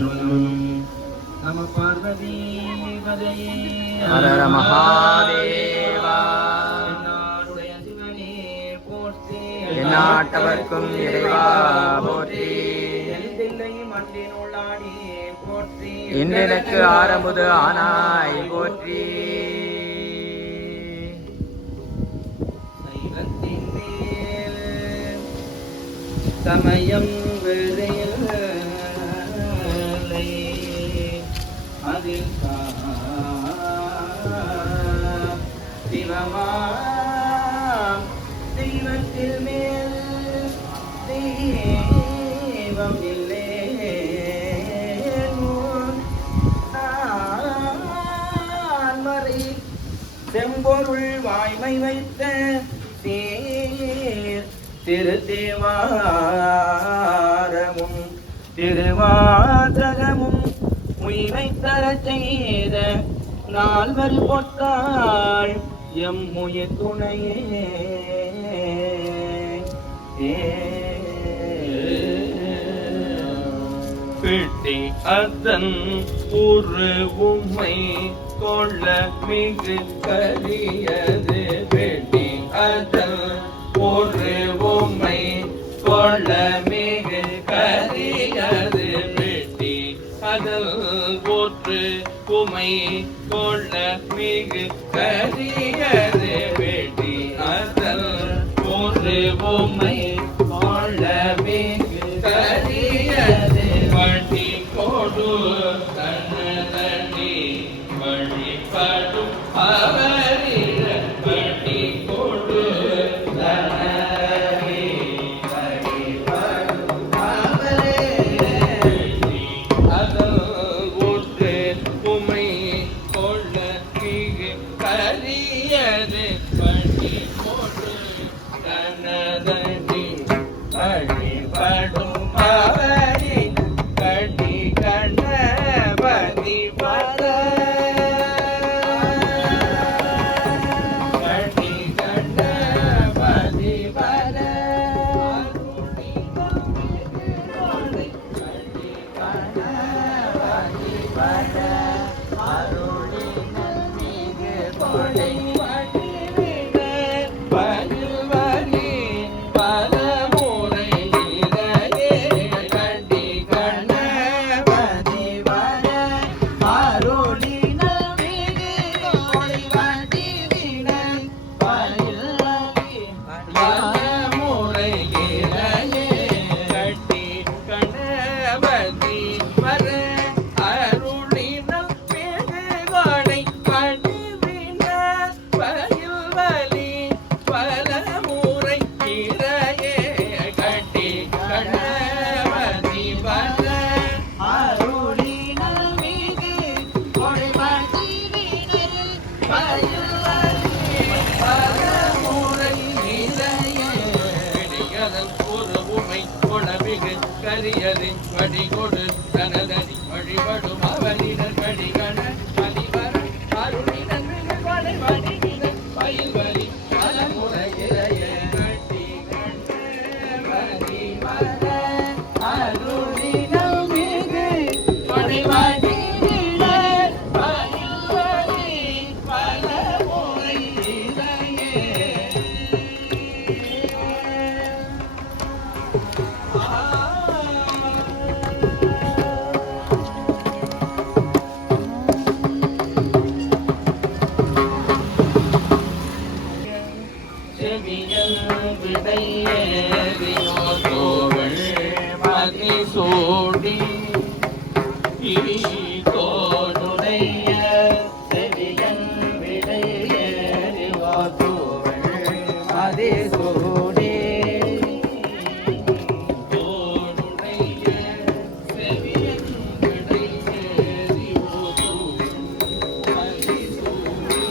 நம பார்வதி பதையே ஹர ஹர மகாதேவா. என்னாடுடைய சிவனே போற்றி, எந்நாட்டவர்க்கும் இறைவா போற்றி. எழுந்தில்லை மண்ணின் உள்ளாடி போற்றி, இன்றெனக்கு ஆரமுது ஆனாய் போற்றி. சைவத்தின் மேல் சமயம் விழையலை அதில் சிவமாம் தெய்வத்தில் மேல் தெய்வம் இல்லை மறை செம்பொருள் வாய்மை வைத்த திருத்தேவாரமும் திருவாசகமும் உயிரை தர செய்த நால்வர் பொற்றாள் எம் உயிர் துணையே. பிடி அதன் ஒரு உண்மை கொள்ள மிகு கரியது. பிடி அதன் ஒரு உண்மை கொள்ள மிகு கரியது. பிடி அதல் போற்று உமை கொள்ள மிகு கரியது. பிடி அதல் போற்று உமை கொள்ள மிகு கரியது. வழி கொடு தன்னி வழிபடும் அவரிட வழி கொடு தன்னி வழிபடும் அவரே. அதல் ஒன்று உமை கொள்ள மிகு கரியது. வழி கொடு தன்னி வழிபடும் அவரே. கடி கணபதி பர கடி கணபதி பர கடி கணபதி பர அருளினல் மிகு கொடை கரியது. வழி கொடு தனதனி வழிபடும் அவனிடர் கடி கண மதிவர அருளினர் மிகு கொடை வடிவினர் பயில் வரி பலமுறையிறைய கட்டி கணபதி வர அருளினர் மிகு கொடை வடிவினர் பயில் வரி பலமுறையிறைய. மதி சூடி தோடுடைய செவியன் விடையேறிவாத்தோவள் மதி சூடி தோடுடைய செவியன் விடையேறிவாத்தோவள் மதி சூடி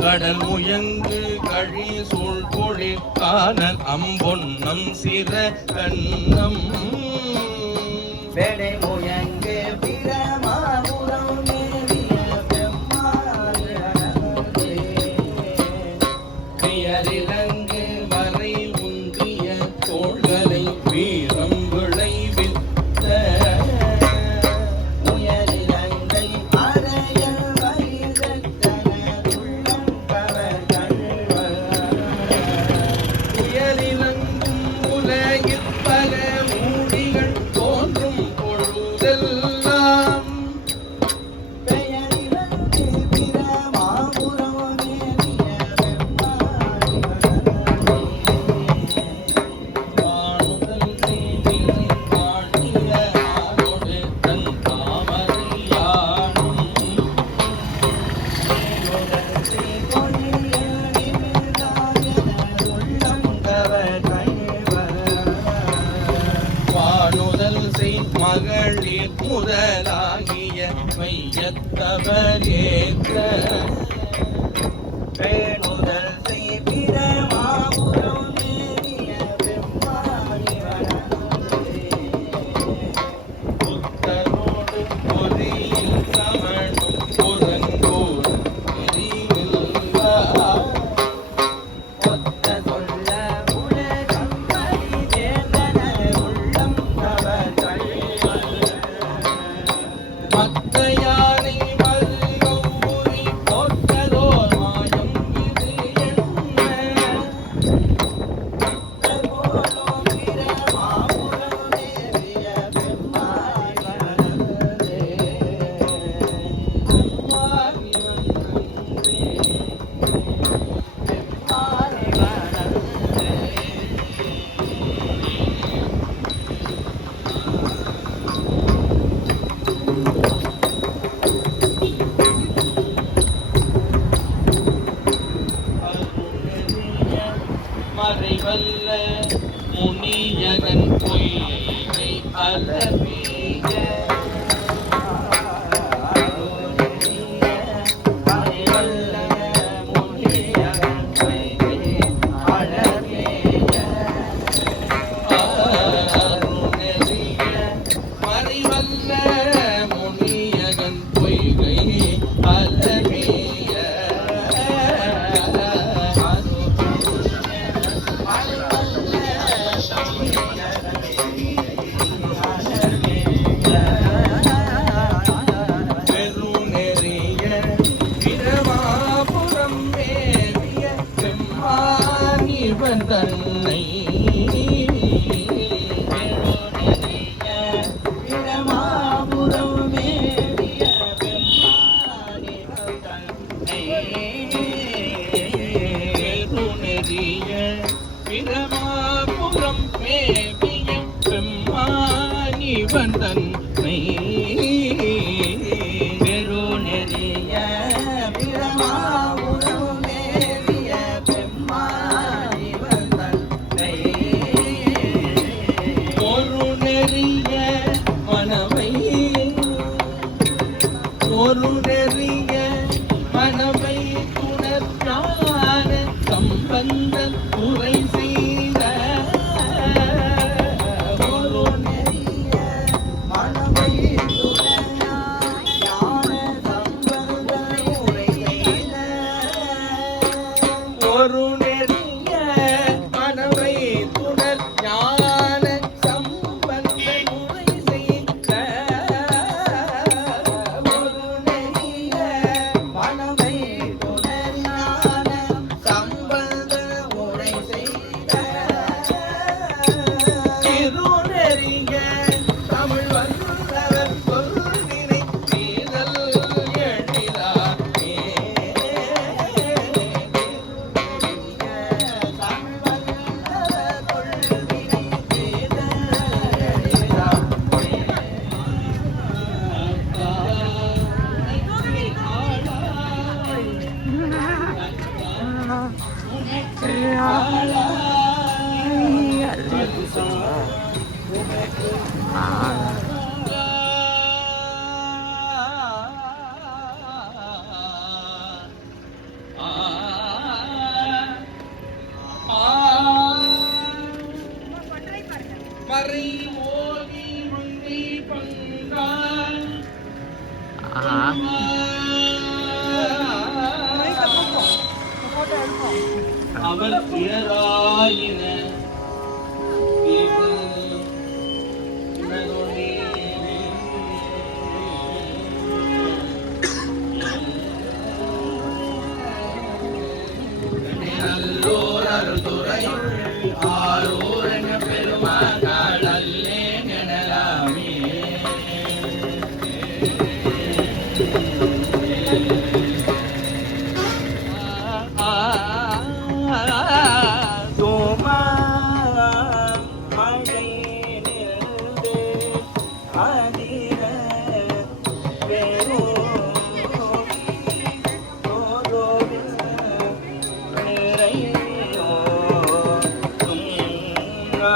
கடல் முயங்கு கழி சூழ் பொழில் காணல் அம்பொன்னம் சிற கண்ணம் பெடை முயங்கு பிரமாபுரம் மேவிய பெயரிலங்கு வரை உந்திய தோள்களை வீரம் விளைவித்த உயரிலங்கை அறையல் வைரத்தன உள்ளம் கவர்கள் உயரிலங்கும் உலகில் பல மூடிகள் தோன்றும் பொழுதல் வேணுதல் செய் பிரமாபுரம் மேவிய பெம்மானி வளர்ந்தே. புத்தரோடு பொறியில் சமணும் புறங்கோடு எரிவில்லா. ஒத்த சொல்ல உலகம் வழி தேர்ந்தன உள்ளம் தவர்கள் மத்த யானை மல்கூரி தோற்றதோர் மாயம் இது என்ன. போலும் பிரமாபுரம் மேவிய பெம்மானி வளர்ந்தே. மாறி வந்தே. பெம்மானி வளர்ந்தே. அருணெறிய மறைவல்ல முனியகன் பொய்கை அலபிய. அருணெறிய மறைவல்ல முனியகன் பொய்கை அலபிய. பெருநெறிய பிரமாபுரம் மேவிய பெம்மானிவன் தன்னை. பெருநெறிய பிரமாபுரம் மேவிய பெம்மானிவன் தன்னை. ஒரு நெறிய மனவை ஒரு நெறிய மனவை துணர்ச்சான சம்பந்தன் உரை செய்த. ஒரு ஒரு நெறிய மனவை துணர் ஞான சம்பந்தன் உரை செய்த. ஒரு நெறிய திருநெறிய தமிழ் வல்லவர் சொல்லினை தீதல் எழிலாமே. மறை மோதி முந்தி பங்கான் அவர் பிறராயின நல்லோர் அருதுரையுள் ஆரூரன பெருமாளே எனலாமே. தோமா மழை நின்று அதிர வெறும் நிறையோ சும்மா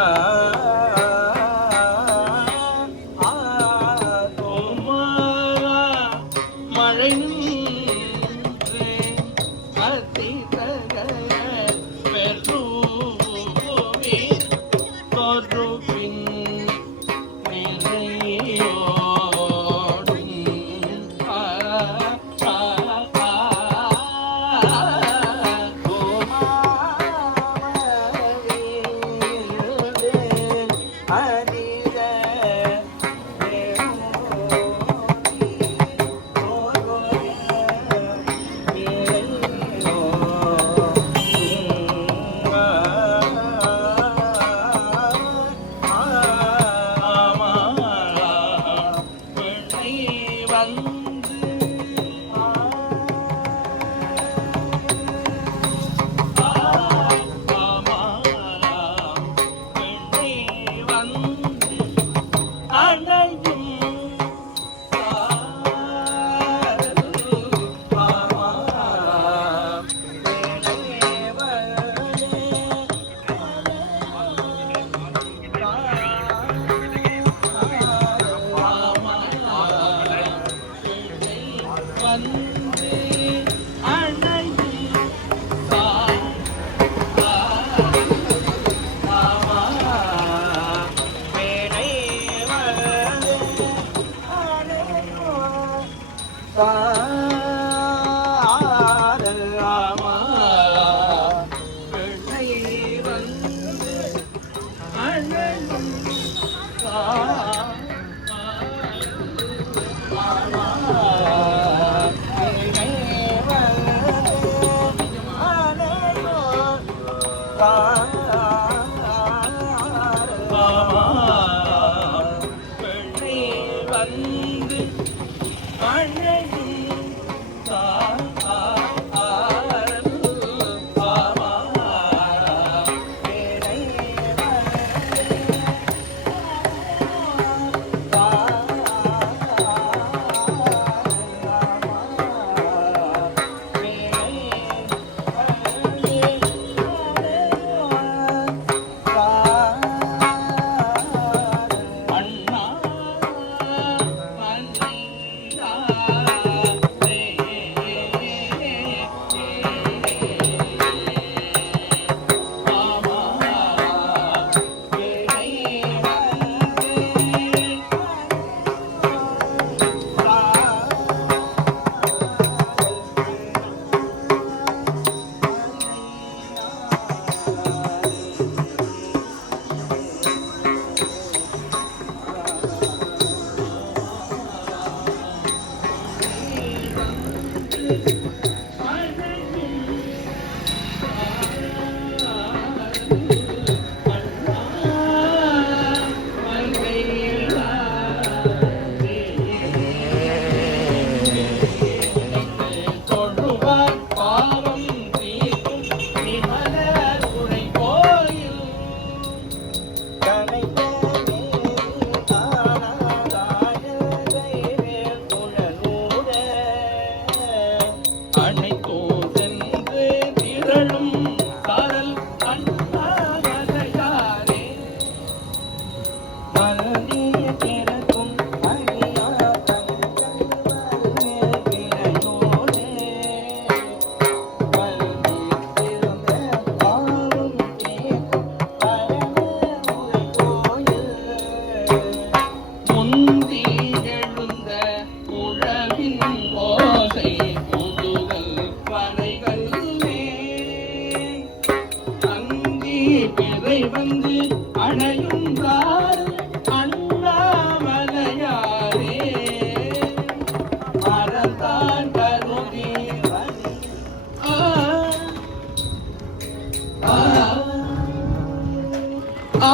அவை வந்து அணையுங்கால் அண்ணாமலையாரே மறந்தான் கருதி ஆ ஆ ஆ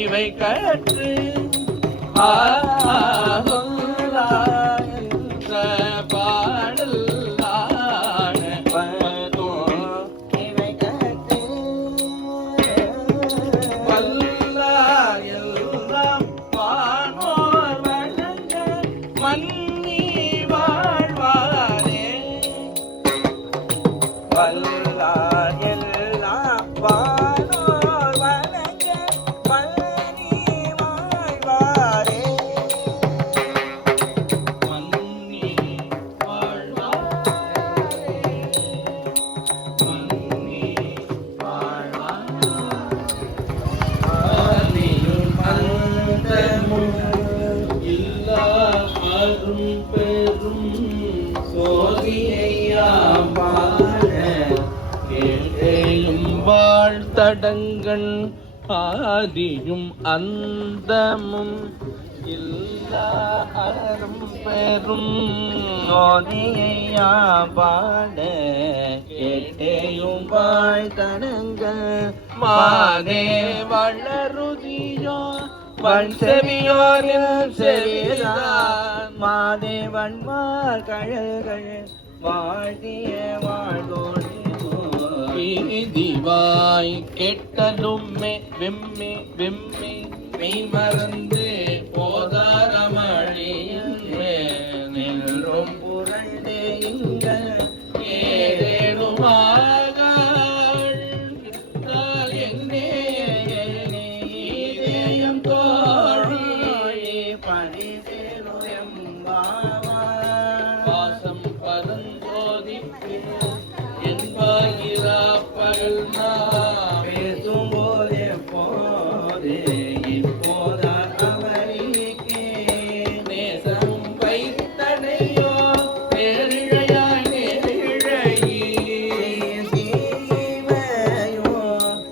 இவை கற்று பாடல் எல்லாம் வானோர் வழங்க மன்னி வாழ்வாரே வல்லார் எல்லாம் வானோர் வணங்க மன்னி வாழ்வாரே மன்னி வாழ்வாரே மன்னி வாழ்வாரியும் அந்தமும் இல்லா அரும் பெரும் சோதியையாம் பாட கேட்டேயும் வாழ்த்தடங்கண் ஆதியும் அந்தமும் இல்லா அரும் பெரும் சோதியா பாட கேட்டேயும் வாழ்த்தடங்கள் மாதே வளருதியோ வன் செவியோரில் செவிதான் மாதேவன்மார் கழல்கள் வாழ்த்திய வாழ்வோடு வீதிவாய் கெட்டலும்மே வெம்மி வெம்மி மெய் மறந்து போதாரமழியின் நின்றும் புரண்டே இங்க ஏதேனுமாக என்னே இதயம் தோழி பரிசேனுயம் வாசம் பரஞ்சோதிக்கு என்பாகிறா பகல் நாம் பேசும்போது எப்போது இப்போதா அவரிக்கே நேசமும் வைத்தனையோ நேரிழையாய் நேரிழையி சீமையோ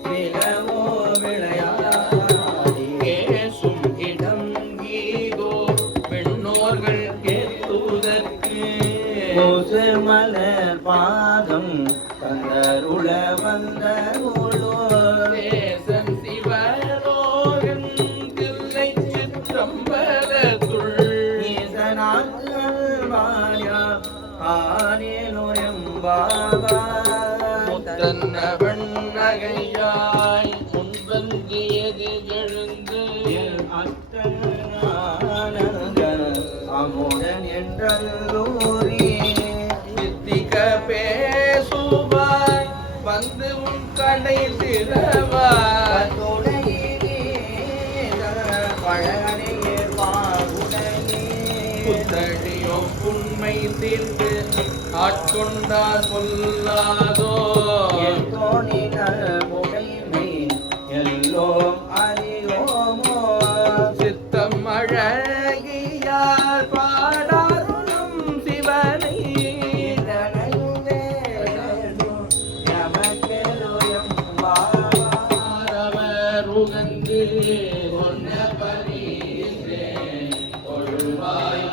விழவோ விளையாடி கேசும் இடம் கீதோ பெண்ணோர்கள் கேட்டுதற்கு கோசு மலர் பாதம் கந்தருள வந்த தேசம் சிவலோகன் தில்லை சிற்றம்பலத்துள் ஈசனாக்கள் வாயா முத்தன்ன வெண்ணகையாய் முன்பந்தியது எழுந்து அமுதன் என்றல்லூரி சித்திக பேசுவாய் வந்து உன் கடை திறவாய் புத்தடியோ உண்மை தீர்த்து ஆட்கொண்டார் சொல்லாதோ எல்லோம் அறியோமோ சித்தம் அழகியார் பாடாருளும் சிவனை அவர் உகந்து ஒன்ன பரிசே தொழுவாய்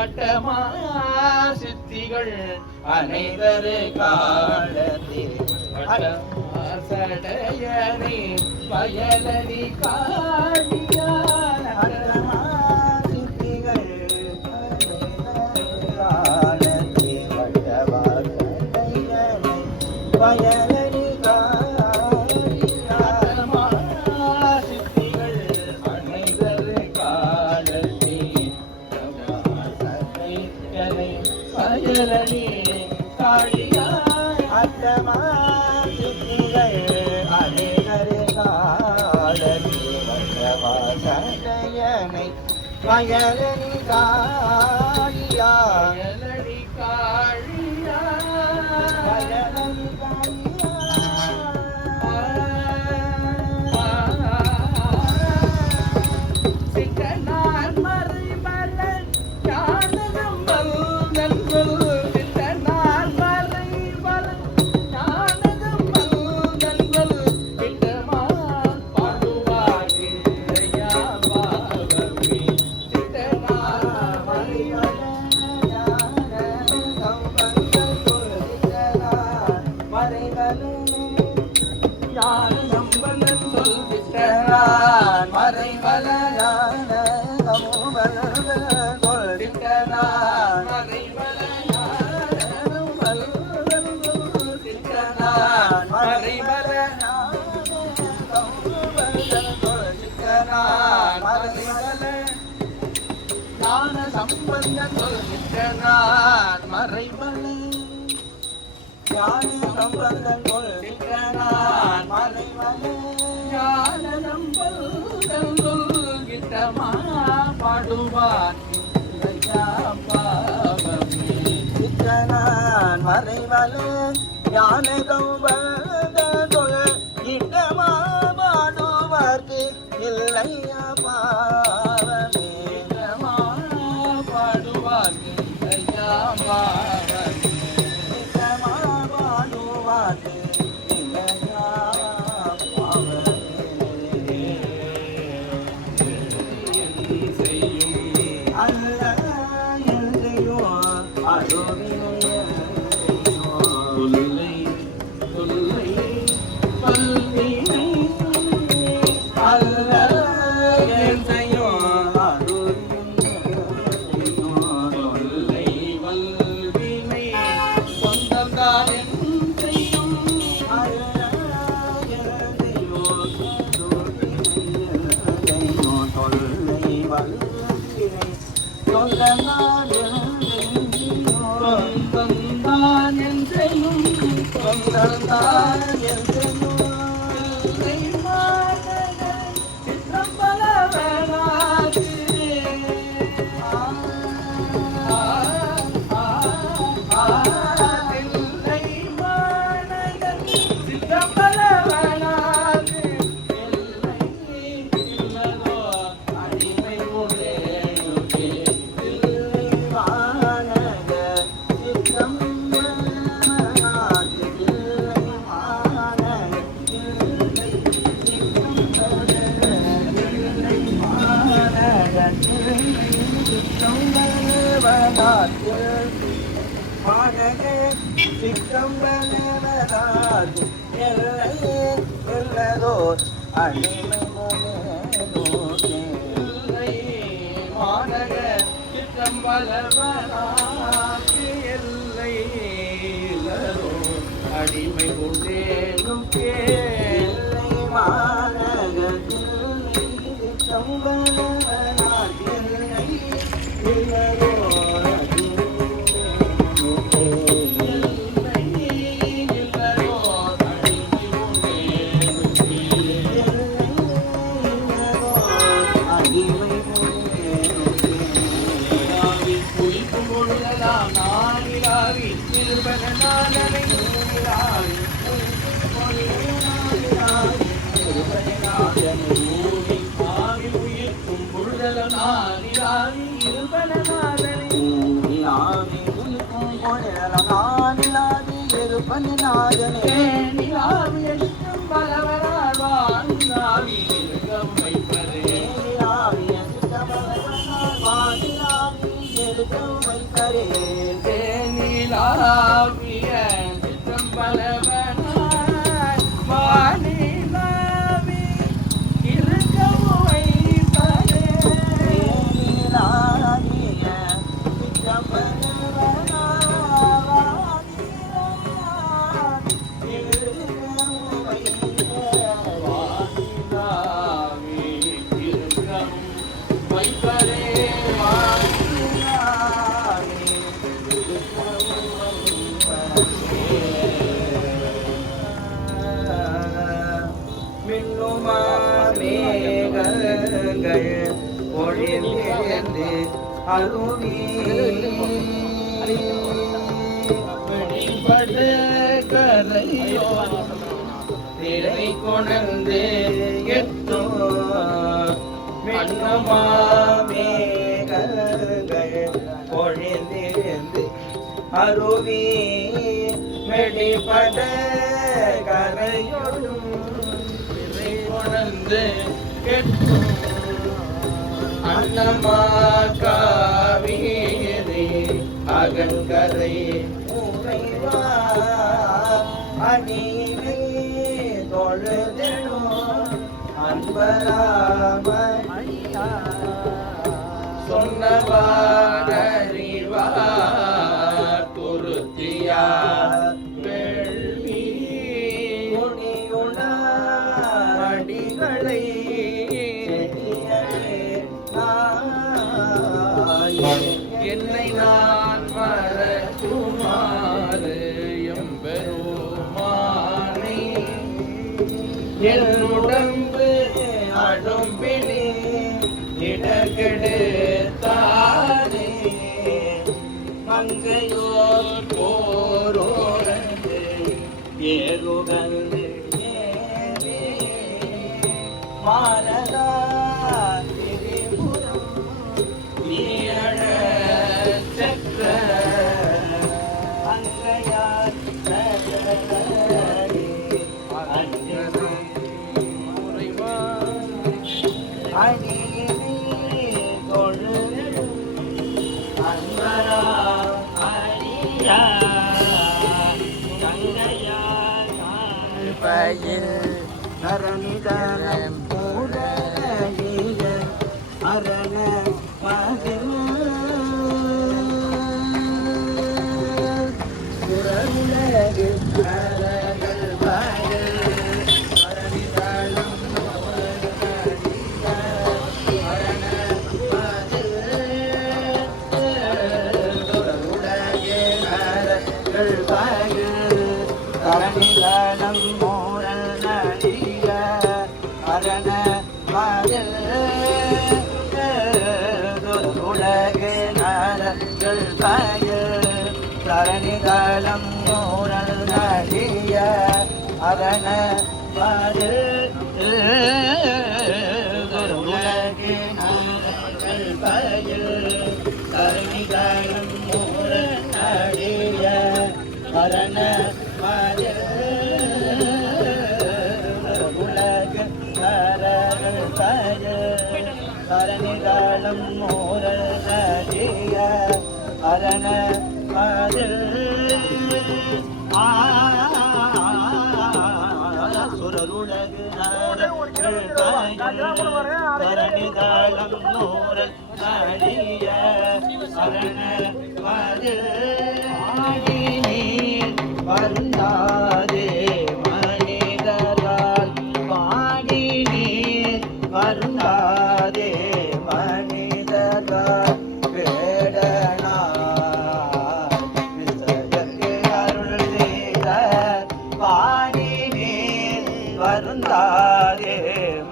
அட்டமா சித்திகள் அனைவரு காலத்தில் சடையனை பயலனி காணியார் பயலனி காழியாய் அட்டமா சித்திகள் அநேகரு காலத்தில் வந்தவாசடையனை பயலனி காழியா பயலனி காழியா பயலனி சிக்கனார் மறைமலன் ஞானதம்பல் நண்பல் சிக்கனார் மறைமலன் ஞானதம்பல் நண்பல் கிட்டமா பாடுவார் இல்லையா பாவமே சிக்கனார் மறைமலன் ஞானதம்பல் சொல் சிக்கனார் மறைமலன் சிக்கனார் மறைமலை ஞான சம்பந்தன் சொல் சிக்கனார் மறைமலை ஞான சம்பந்தன் சொல் கிட்டமா பாடுவான் இல்லையா பாவமே சிக்கனான் மறைமலை ஞான சம்பந்தன் இடமா பாடுவார்க்கு இல்லையா பாவமே கிட்டமா பாடுவான் இல்லையா பாவமே இடமா பாடுவார்க்கு இல்லையா பாவமே அல்ல எல்லையோ அருவினையோ சொல்லை சிற்றம்பலவனாத்தில் மாடக சிற்றம்பலவனாத்தில் எல்லை எல்லதோர் அடிமை மாநக சிற்றம்பலவனாக்கு எல்லை அடிமை கொண்டேனும் எல்லை மாநகத்தில் சிற்றம்பலவனாத்தில் எல்லதோர் ஒழிந்து அருவி வெளிப்பட கரையோ திரை கொணர்ந்து எத்தோ மேகங்கள் ஒழிந்திருந்து அருவி மெடிபட கரையோடும் திரை கொணர்ந்து எத்தோ அன்னமா காவேரி அகங்கரை உறைவா அணியிலே தொழுதெனோ அன்பராமணியா சொன்னவாரிவார் துருத்தியா வெள்ளி அடிகளை என்னை நான் மறக்குமாறு எம்பெருமானே என் உடம்பு அடும்பிலே இடக்கெடுத்தானே மங்கையோர் போரோரந்து ஏறுகந்து மாறதா நீயட சக்கர அங்கையார் அணியிலே தொழுதெடும் அன்பரா அணியா கங்கையார் பயில் கரணிதரம் மூடலிய அரண மதில் சுரவுலகு அரணல் வயல் கரணிதரம் அரண மதில் சுரவுலகு அரணல் வயல் கரணிதரம் மூடல் நடிக அரண மதில் உலகு நரங்கள் பயல் தரணிதளம் நூறல் நடிய அரண மதில் உலகு நரங்கள் பயல் தரணிதளம் நூறல் நடிய அரண மதில் உலகு நரங்கள் பயல் தரணிதாளம் மூரல் நடிய அரண மதில் சுரருலகு தரணிதாளம் மூரல் நடிய அரண மதில் வருந்தாதே மனிதரால் பாடி நீர் வருந்தாதே மனிதரால் வேடனார் விசையற்கு அருள் செய்த பாடி நீர் வருந்தாதே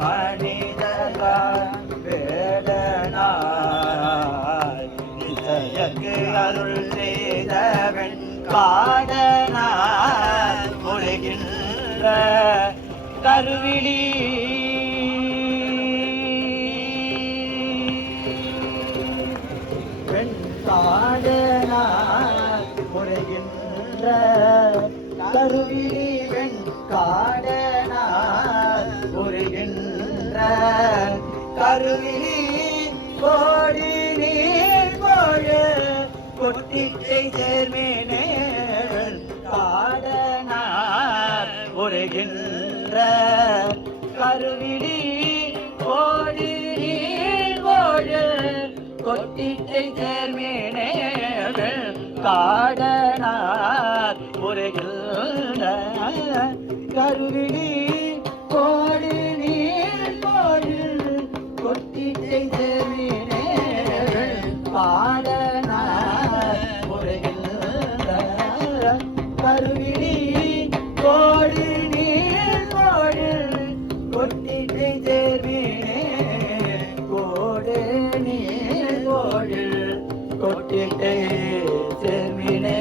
மனிதரால் வேடனார் விசையற்கு அருள் செய்தவன் காடனார் ஒழுகின்ற கருவிழி பெண் காடனார் ஒழுகின்ற கருவிழி பெண் காடனார் ஒழுகின்ற கருவிழி கோடி நீர் கோழ கொட்டிட்டை சேர்மேனே காடனார் உரைகின்ற கருவிழி கோடி நீர் கொட்டிட்டை சேர்மேனே காடனார் உரைகின்ற கருவிழி கோடி நீர் கொட்டிட்டை சேர்மேனே காடனார் கருவிழி கோடு நீர் கோடு கொட்டிட்டை சேர்மேனே கோடு நீர் கோடு கொட்டிட்டை சேர்மேனே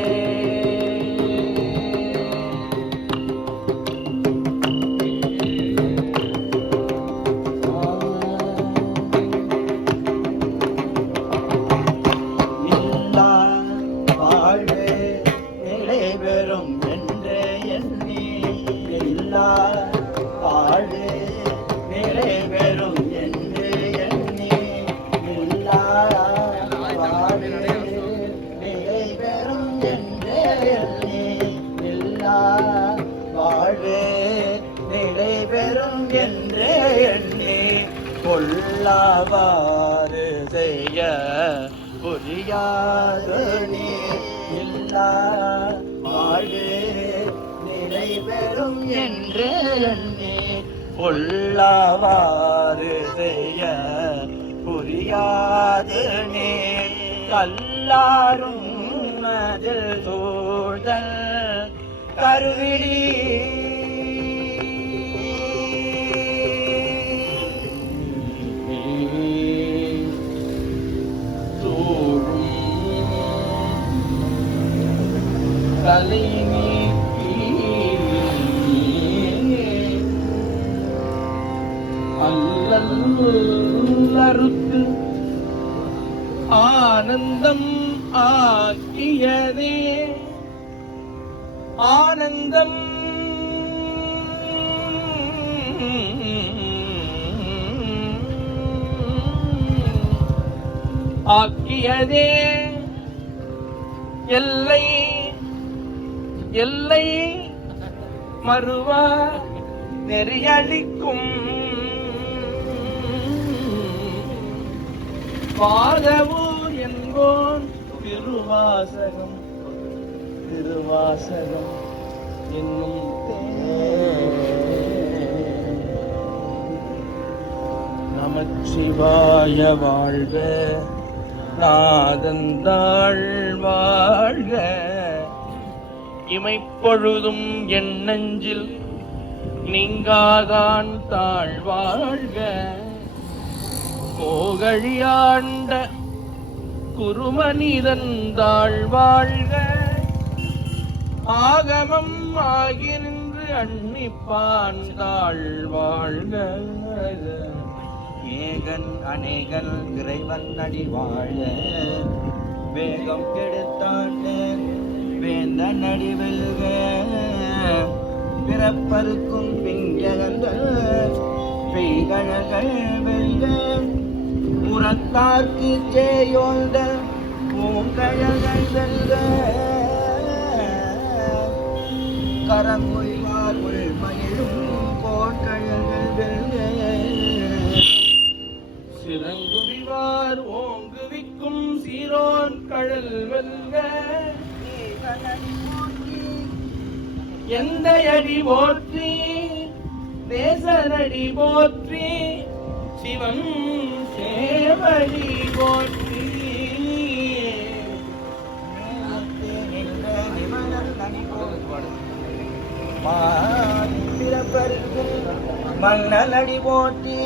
கொல்லாவாறு செய்ய புரியாது நீ இல்லா வாழ்வே நிலை பெறும் என்று எண்ணி கொல்லாவாறு செய்ய புரியாது நீ கல்லாரும் மதில் சூழ்தல் கருவிழி தலை நீக்கி அல்லறுத்து ஆனந்தம் ஆக்கியதே ஆனந்தம் ஆக்கியதே எல்லை எல்லை மறுவா நெறியளிக்கும் பாதவூர் என்போன் திருவாசகம் திருவாசகம் என்னும் நமச்சிவாய வாழ்க நாதந்தாள் வாழ்க இமைப்பொழுதும் என் நெஞ்சில் நீங்காதான் தாழ்வாழ்க கோகழியாண்ட குருமனிதன் தாழ்வாழ்க ஆகமம் ஆகி நின்று அன்னிப்பான் தாழ்வாழ்க ஏகன் அநேகன் இறைவன் அடி வாழ வேகம் கெடுத்தான் வேந்தன் அடி வெல்க பிறப்பருக்கும் பிங்ககங்கள் பெய்கழகள் வெல்க புறத்தார்க்கு சேயோந்த பூங்கழகை வெல்க கரங்குய்வார் உள்மயிலும் கோட்கழகல் வெல்க சிறங்குவிவார் ஓங்குவிக்கும் சீரோன் கழல் வெல்க எந்த அடி போற்றி தேசனடி போற்றி சிவன் சேவடி போற்றி மன்னலடி போற்றி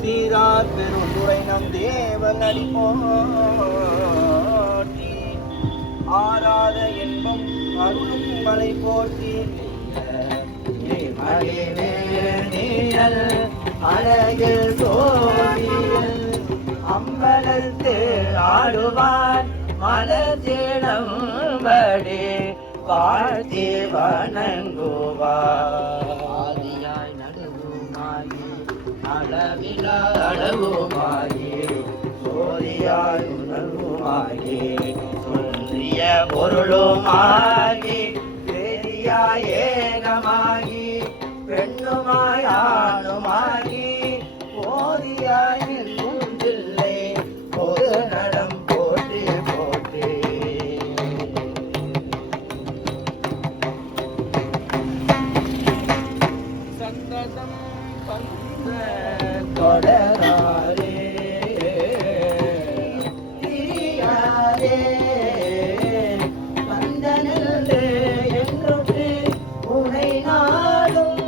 சீரார் பெருந்துரை நம் தேவனடி போற்றி ஆராத என்பம் அருளும் மலை போற்றி அழகு சோழியல் அம்பலத்து ஆடுவான் மலர்ச்சிடம்படி வாழ்த்தி வணங்குவார் ஆதியாய் நடுவுமாகி அளவிலா அளவுமாகி சோதியாய் உணர்வுமாகி சொல்லிய பொருளுமாகி பெரியாய் ஏகமாகி பெண்ணுமாய் ஆணுமாகி போதியாய் நிற்குந்தில்லை பொது நடம் போற்றி போற்றி சந்ததம் பந்த தொடராரே திரியாரே வந்தனல்லே என்றொன்று உனை நாடும்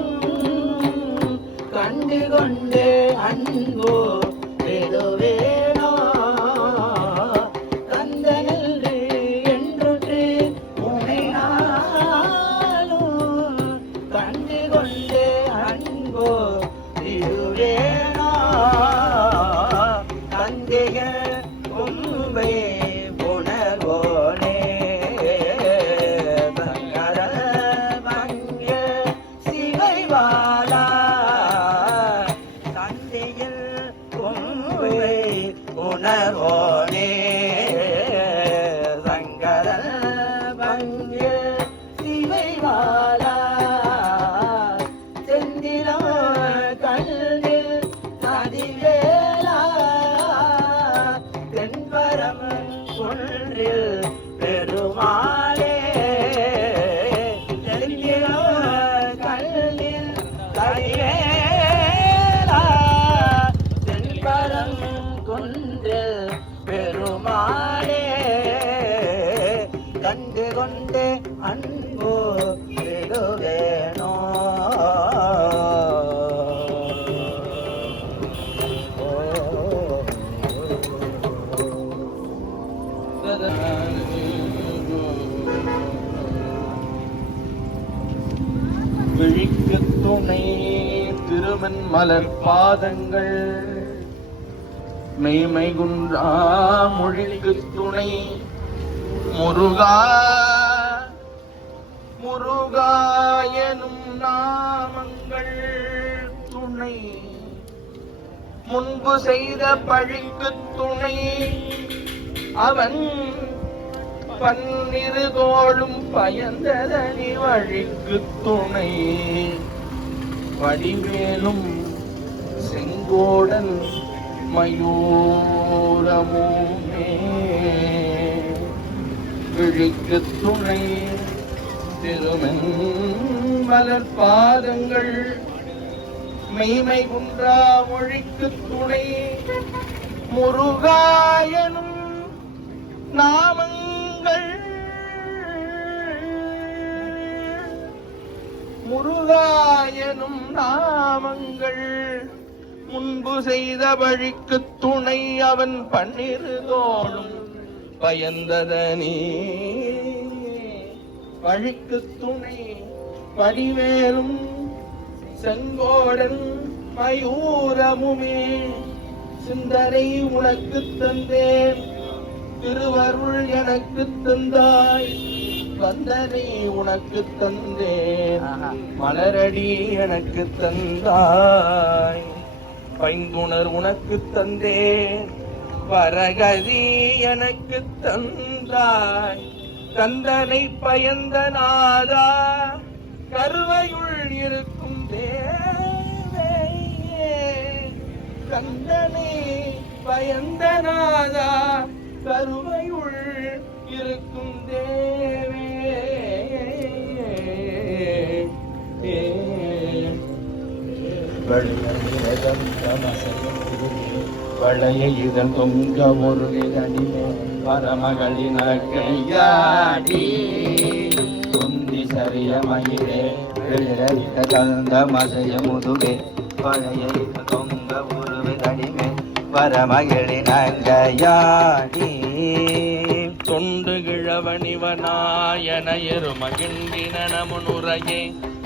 கண்டு கொண்டு அன்போ பெறுவேனோ கந்தனல்லே என்றொன்று உனை நாடும் கண்டு கொண்டு அன்போ திருவேனோ கந்திக உம்பை புனர்வோனே பங்கர பங்க சிவைவாளா தந்தையில் உம்பை புனர்வோனே சங்கர பங்க சிவைவாளா செந்திலோ கல்லில் அதிவேலா தென்பரம் ஒன்றில் பெருமாளே செந்திலோ கல்லில் அதிவேலா தென்பரம் கொன்றில் பெருமாளே கண்டு கொண்டு அன்போ விடுவேனோ விழிக்கு துணை திருமன் மலர் பாதங்கள் மெய்மை குன்றா மொழிக்கு துணை முருகா முருகாயனும் நாமங்கள் துணை முன்பு செய்த பழிக்கு துணை அவன் பன்னிரு தோளும் பயந்ததனி வழிக்கு துணை வடிவேலும் செங்கோடன் மயூரமுமே விழிக்கு துணை திருமன் மலர் பாதங்கள் மெய்மை குன்றா மொழிக்கு துணை முருகாயனும் நாமங்கள் முருகாயனும் நாமங்கள் முன்பு செய்த வழிக்கு துணை அவன் பன்னிரு தோளும் பயந்ததனே வழிக்கு துணை படிவேலும் செங்கோடன் மயூரமுமே சிந்தனை உனக்கு தந்தேன் திருவருள் எனக்கு தந்தாய் வந்தனை உனக்கு தந்தேன் மலரடி எனக்கு தந்தாய் பைந்துணர் உனக்கு தந்தேன் பரகதி எனக்கு தந்தாய் கந்தனை பயந்த நாதா கருவையுள் இருக்கும் தேவையே கந்தனை பயந்த நாதா கருவையுள் இருக்கும் தேவே வளைய இதன் தொங்க முருகனிலே பரமகளின் கையாடி தொந்தி சரிய மயிலே கந்த மசைய முதுகே பழைய தொங்க முருகனிலே பரமகளின் கையாடி தொண்டு கிழவனிவனாயன எருமகிண்டின முனுரையே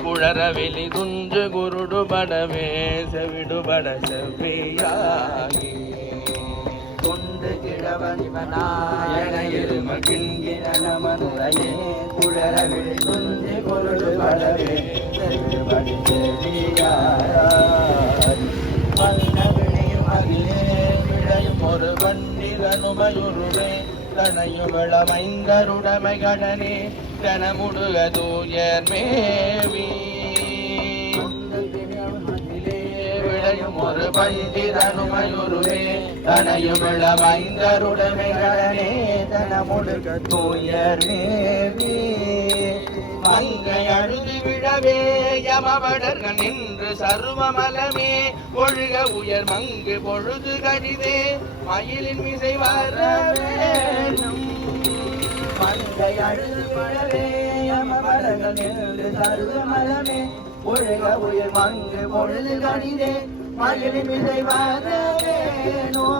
குழறவெளி துஞ்சு குருடு படவே செவிடுபட செவ்வியாகி தொண்டு கிழவனிவனாயன எருமகிண்டின முனுரையே குழறவெளி துஞ்சு குருடு படவே செவிடுபட செவ்வியாகி மன்னவிளையும் அகிலே விளையும் ஒரு வண்டிரனுமையுருவே தனையுளமைந்தருடமை கடனே கனமுடுக தூயர் மேவி விளையும் ஒரு பண்டிரனுமையுருவே தனையுளமைந்தருடமை கடனே கனமுடுக தூயர் மேவி மங்கை அழுது விழவே யமவடர்கள் நின்று சர்வமலமே ஒழுக உயர் மங்கு பொழுது கடிதே மயிலின் மிசை வரவேணும் மங்கை அழுது விழவே யமவடர்கள் நின்று சர்வமலமே ஒழுக உயர் மங்கு பொழுது கடிதே மயிலின் மிசை வரவேணும்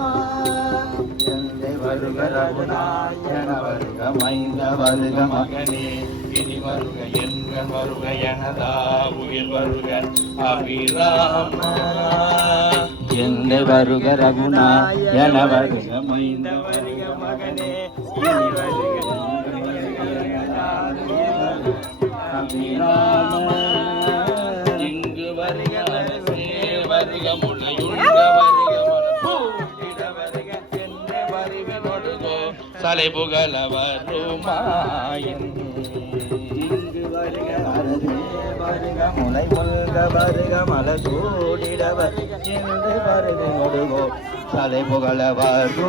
வருக ரகுநாயன வருக மைந்த வருக மகனே இனி வருக என்கள் வருக எனதா உயிர் வருக அபிராம எந்த வருக ரகுநாயன வருக மைந்த வருக மகனே இனி வருக அபிராம இங்கு வருக வருக முளையுண்ட வருக சலை புகழ வருமாயின் இங்கு வருக வருக முளை முல்க வருக மலை சூடிட வருக இங்கு வருக நொடுகோ சலை புகழ வருமாய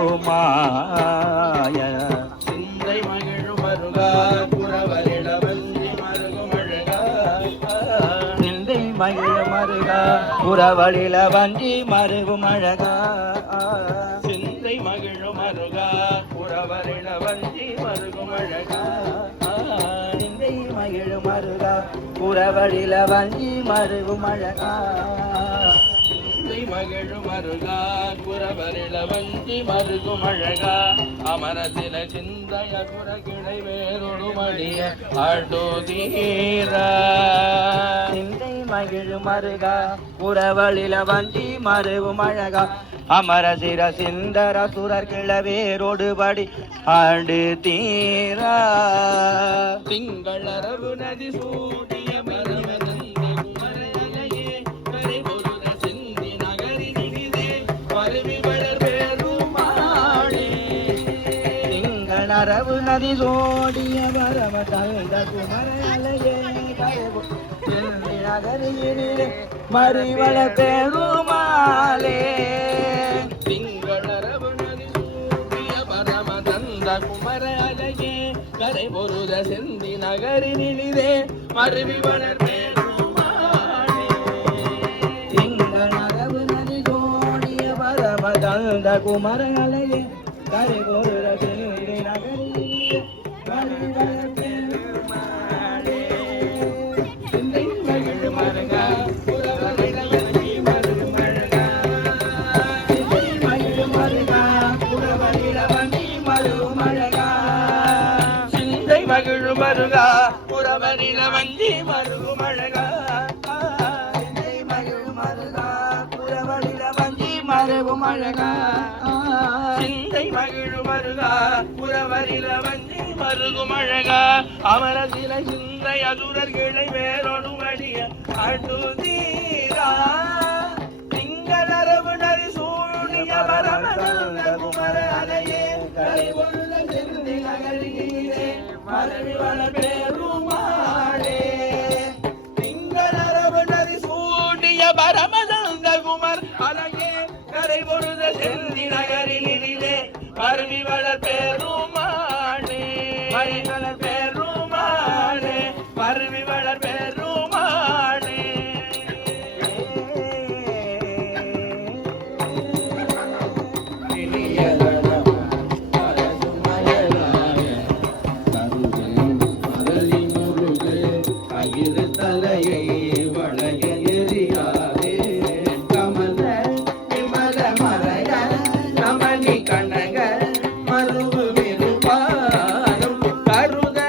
சிந்தை மகிழும் வருகா புறவரிட வஞ்சி மருகும் அழகா சிந்தை மகிழும் மருகா புறவழில வஞ்சி மருகும் அழகா சிந்தை மகிழும் மருகா புறவரிட வஞ்சி மருகும் அழகா சிந்தை மகிழும் மருகா புறவழில வஞ்சி மருகும் அழகா சிந்தை மகிழும் மருகா புறவரில வஞ்சி மருகும் அழகா அமரத்தில சிந்தைய குறகிளை வேறொரு மடிய அடுதீர சிந்தை மகிழும் மருகா புறவழில வஞ்சி மருகும் அழகா அமர சிர சிந்தர சுரர் கிளவேரோடுபடி ஆண்டு தீரா திங்களரவு நதி சூடிய மரமதந்தையே கரைபொருத சிந்தி நகரினிலே பருவி வளர் பெருமாளே திங்களரவு நதி சோடிய மரமதந்த குமரலையே சிந்தி நகரினிலே மறிவள பெருமாளே திங்களரவு நதி சூடிய பரமதந்த குமரலையே கரை பொருத செந்தி நகரினிலே மருவி வளர் பெருமாளே திங்களரவு நதி சூடிய பரமதந்த குமரலையே கரை பொருத செந்தி நகரினிலே மருவி வளர் பெருமாளே சிந்தை மகிழும் மருகா மகிழும் மருகா புறவரில வஞ்சி மருகும் அழகா சிந்தை மகிழும் மருகா புறவரில வஞ்சி மருகும் அழகா சிந்தை மகிழும் மருகா புறவரில வஞ்சி மருகும் அழகா அமர சில சிந்தை அசுரர் கிளை வேறொரு வழிய அடுதீரா திங்களரவு அழகிய பரமதந்த குமர் அழகே கரை பொருத செந்தி நகரிலே அருவி வளர் பெருமானே வளர் பெருமானே அருவி வளர் பெருமானே தலையை வளைய எரியாதே கமல விமல மறைய கமலி கனக மருவு விருப்பாதம் கருத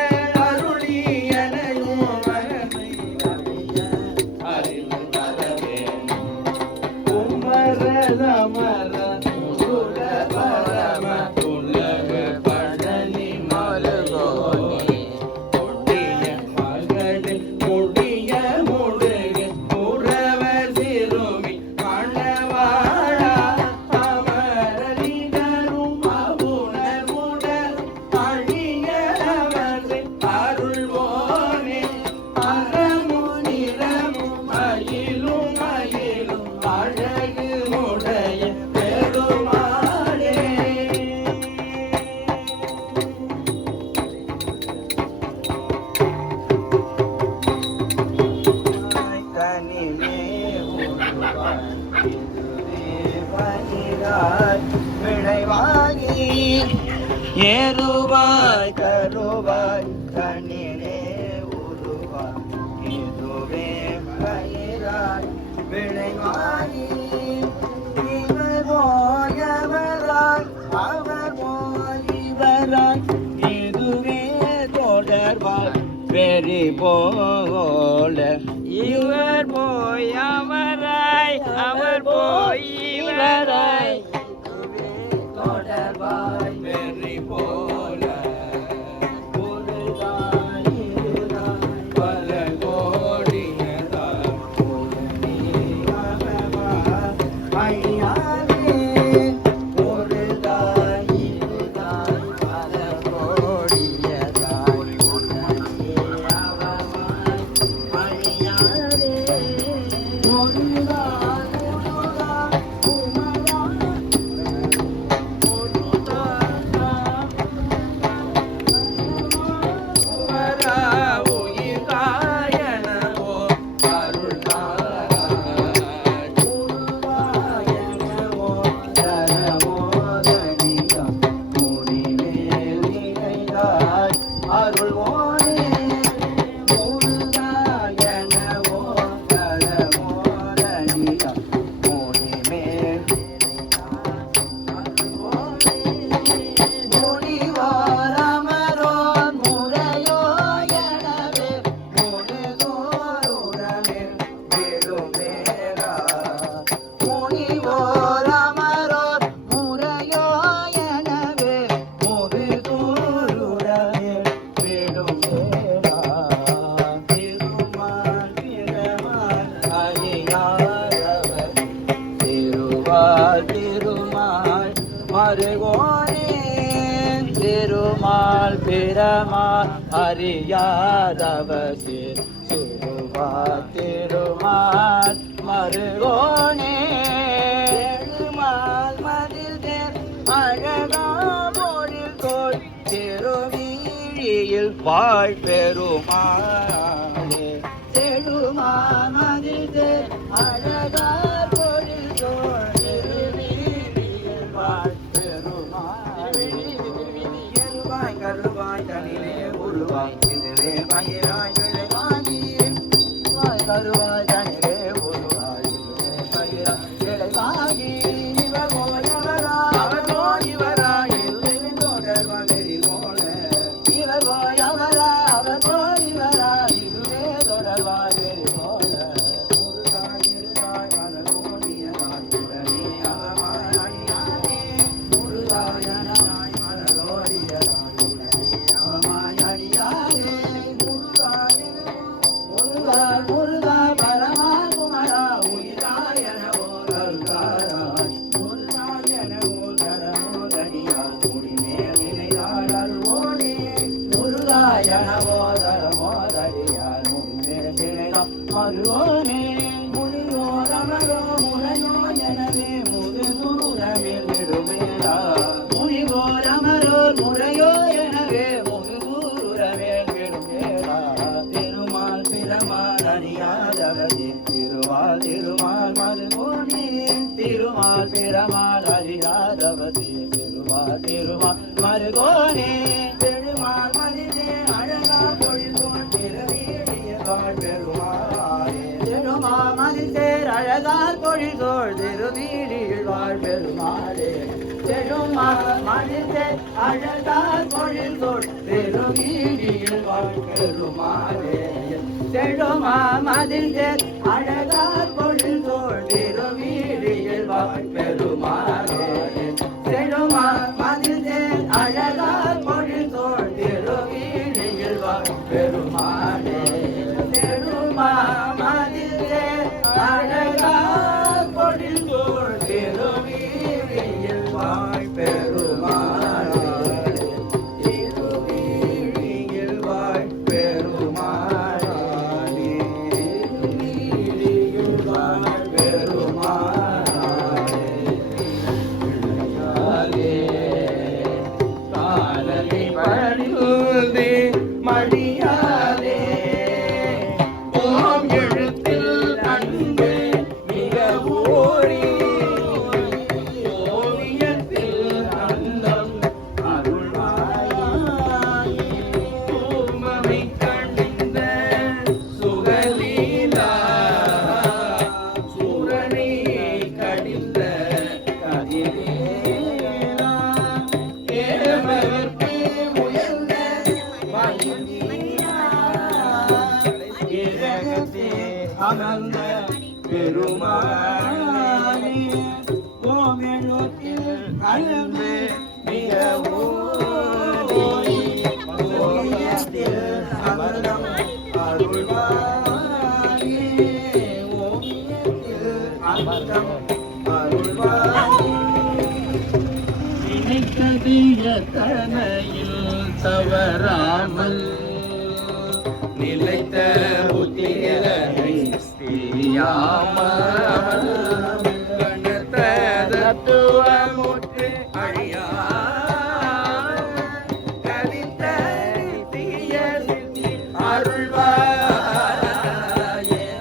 அருளியனையும் அறிவு தரவே குமர மர சுர பரம உலக பழனி மருகோனி கொடிய மகளிர் முடிய முடுக உறவர் சிறுமி மணவாழா அமரலிடரும் அபுணமுடன் அழியவர்ந்து அருள்வோனே அறமும் நிறமும் மயிலும் மயிலும் அழகு உடைய பெருமாளே தனிலே பணிராய் விளைவாகி ஏறுவாய் கருவாய் தனிலே உருவாய் இதுவே பயிராய் விளைவாகி இவர் போயவராய் அவர் போய்வராய் இதுவே தொடர்வாய் பெரி போல இவர் போய் அவராய் அவர் போய் இவராய் தொடர்பாய் வெறி போல ஒருதாய் இருதாய் பல கோடியதாய் ஐயாவே ஒருதாய் இருதாய் பல கோடியதாய் ஐயாவே ஒருதாய் ஒருதாய் உமரா வரா உயிர் காயனவோ அருள் தாராய் உருவாயனவோ தரமோதனியா முடிமேல் நினைந்தாய் அருள்வோனே முருகாயனவோ தரமோதனியா முடிமேல் முடிவாரமரோன் முறையோ எனவே முடுதோருடனே விடுமேலா முனிவோரமரோன் முறையோ எனவே முடுதோருடனே விடுமேலா திருமால் பிரமால் அழியாதவர் திருவால் திருமால் மருகோனே திருமால் பிரமால் அறியாதவர் திருவால் திருமால் மருகோனே திருமால் மதில் தேர் அழகா மொழில் தோல் திருவீழியில் வாழ் பெருமாளே திருமால் மதில் தேர் அழகா மொழில் தோல் திருவீழியில் வாழ் பெருமாளே எருவாய் கருவாய் தனிலே உருவாய் இதுவே பயிராய் விளைவாகி கருவாய் தனிலே உருவாய் இதுவே பயிராய் விளைவாகி இவர் போயவரா அவர் போய்வராய் இதுவே தொடர்வா நெறி போல இவர் போயவரா அவர் போய்வரா இது மருகோனே திருமால் பிரமால் அறியாதவசே திருமால் திருமால் மருகோனே பெருமாள் மதிலே அழகா பொழில்கோள் திருவீழிய வாழ் பெருமாளே திருமால் மதிசேர் அழகார் பொழில்கோள் திருவீழியில் வாழ் பெருமாளே பெருமாள் மதிசேர் அழகார் பொழில்கோள் திருவீழியில் வாழ் பெருமாளே செழுமா மதில் அழகார் பொழில்கோள் திருவீழியில் வாழ் பெருமாளே செழுமா மதில் அழகார் பொழில்கோள் திருவீழியில் வாழ் பெருமாளே செழுமா மதில் அழகார் பொழில்கோள் திருவீழியில் வாழ் பெருமாளே திருவீழியில் வாழ் பெருமாளே மடியாதே ஓம் எழுத்தில் அன்பு மிக ஓரி ஓவியத்தில் அந்தம் அருள்வாய் பூமமை கண்ட சுகலீலா சூரனை கடிந்த கதிரேலா ஏவருக்கு முயல்ந்த அமர்ந்த பெருமானே ஓம் எழுத்தில் அழகு மிக ஓவியத்தில் அமர்ந்தம் அருள்வாயே ஓவியத்தில் அமர்ந்தம் அருள்வாயே நினைத்தது எத்தனையில் தவறாமல் நிலைத்த புத்திரனை தெரியாமல் கணத்த தத்துவமுற்று அழியா கவித்த தீய சித்தி அருள்வாயே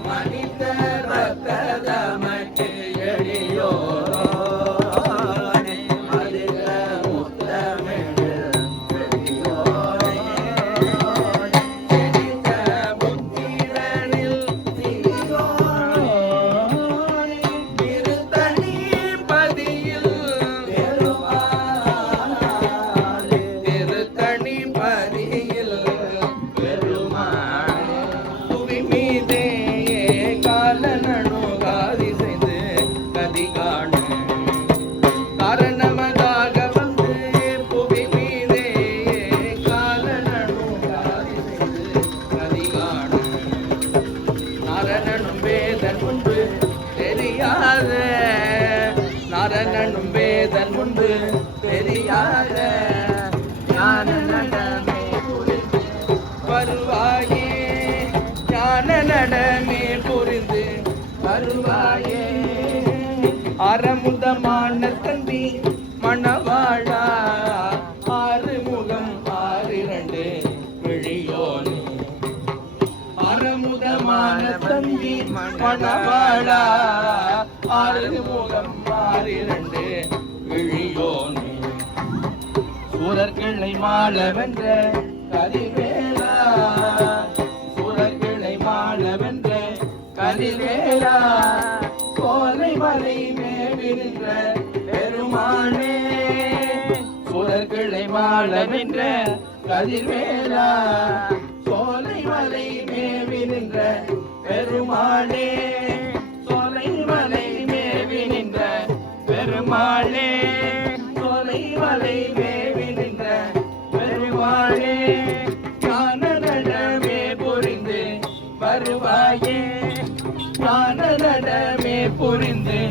மனித ரத்ததமக்கு எளியோ நரனும் வேதன் முன்பு தெரியாத ஞான நடமே வருவாயே ஞான நடமே புரிந்து வருவாயே அறமுதமான தம்பி மணவாழா ஆறுமுகம் ஆறிரண்டு விழியோனே அறமுதமான தம்பி மணவாழா ஆறுமுகம் ஆறிரண்டு விழியோனே சூரர்களை மாள வென்ற கதிவேலா சூரர்களை மாள வென்ற கதிவேலா கோலை மலை மேவிருந்த பெருமானே சூரர்களை மாள வென்ற கதிவேலா சோலை மலை மேவிருந்த பெருமானே சோலை மலை மேவி நின்ற பெருமாளே சோலை மலை மேவி நின்ற பெருமாளே ஞான நடமே புரிந்து வருவாயே ஞான நடமே புரிந்து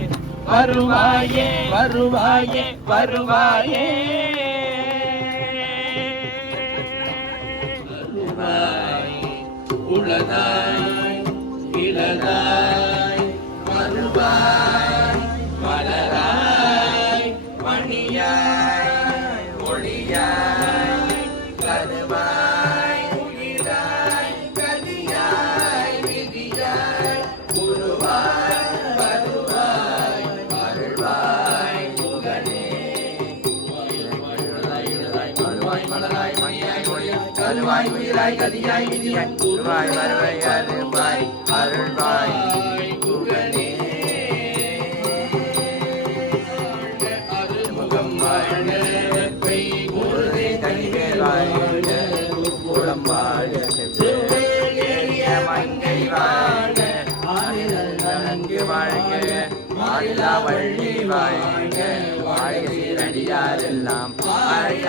வருவாயே வருவாயே வருவாயே உளதாய் இளதாய் மறுவாய் மலராய் மணியாய் ஒளியாய் கருவாய் உயிராய் கதியாய் விதியாய் குருவாய் வருவாய் கருவாய் உயிராய் கதியாய் விதியாய் குருவாய் வருவாய் அருள்வாய் அருள்வாய் குகனே முகம் வாழ்க வெப்பை குருதை தனிவேல் வாழ்க குளம் வாழ்க செவ்வேலிய மங்கை வாழ்க ஆனிதழ் நலங்கு வாழ்க மாநிலா வள்ளி வாழ்க வாழ்க சீரடியாரெல்லாம் வாழ்க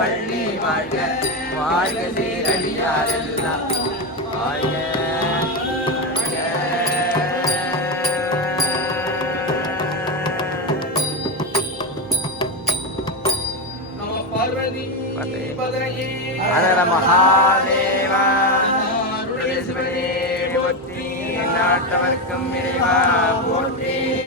வள்ளி வாழ்க வாழ்க சீரடியாரெல்லாம் வாழ்க நம பார்வதி பதையே ஹர மகாதேவா போற்றி நாட்டவர்க்கும் இறைவா